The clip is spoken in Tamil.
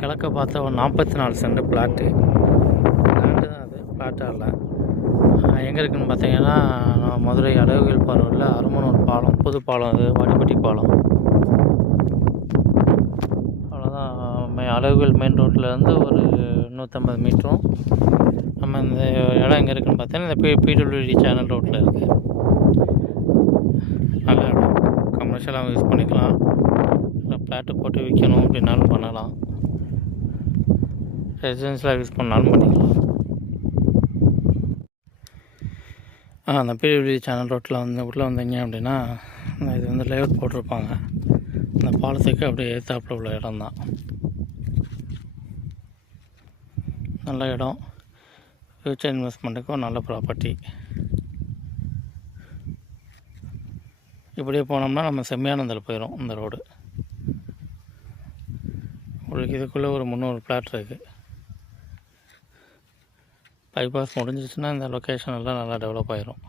கிழக்க பார்த்தா ஒரு 44 சென்ட் பிளாட்டு லேண்டு தான். அது பிளாட்டாக இல்லை. எங்கே இருக்குதுன்னு பார்த்தீங்கன்னா, மதுரை அழகுவேல் ரோட்டில் அரமனூர் பாலம், புது பாலம், அது வாடிப்பட்டி பாலம். அவ்வளோதான். அழகுவேல் மெயின் ரோட்லேருந்து ஒரு 150 மீட்டரும். நம்ம இந்த இடம் எங்கே இருக்குதுன்னு பார்த்தீங்கன்னா, இந்த பிடபிள்யூடி சேனல் ரோட்டில் இருக்குது. நல்ல இடம், கமர்ஷியலாக யூஸ் பண்ணிக்கலாம். இல்லை ஃப்ளாட்டு போட்டு விற்கணும் அப்படின்னாலும் பண்ணலாம், ரெசிடென்ஷியலாக யூஸ் பண்ணாலும் பண்ணிக்கலாம். அந்த பிடபிள்யூடி சேனல் ரோட்டில் உள்ளே வந்தீங்க அப்படின்னா, இது லேஅவுட் போட்டிருப்பாங்க. அந்த பாலத்துக்கு அப்படியே எதிர்த்தாப்புல உள்ள இடம் தான். நல்ல இடம், ஃப்யூச்சர் இன்வெஸ்ட்மெண்ட்டுக்கு ஒரு நல்ல ப்ராப்பர்ட்டி. இப்படியே போனோம்னா நம்ம செம்மையானந்தில் போயிடும் இந்த ரோடு. உங்களுக்கு இதுக்குள்ளே ஒரு 300 ஃப்ளாட் இருக்குது. பைபாஸ் முடிஞ்சிச்சுன்னா இந்த லொக்கேஷன் எல்லாம் நல்லா டெவலப் ஆயிரும்.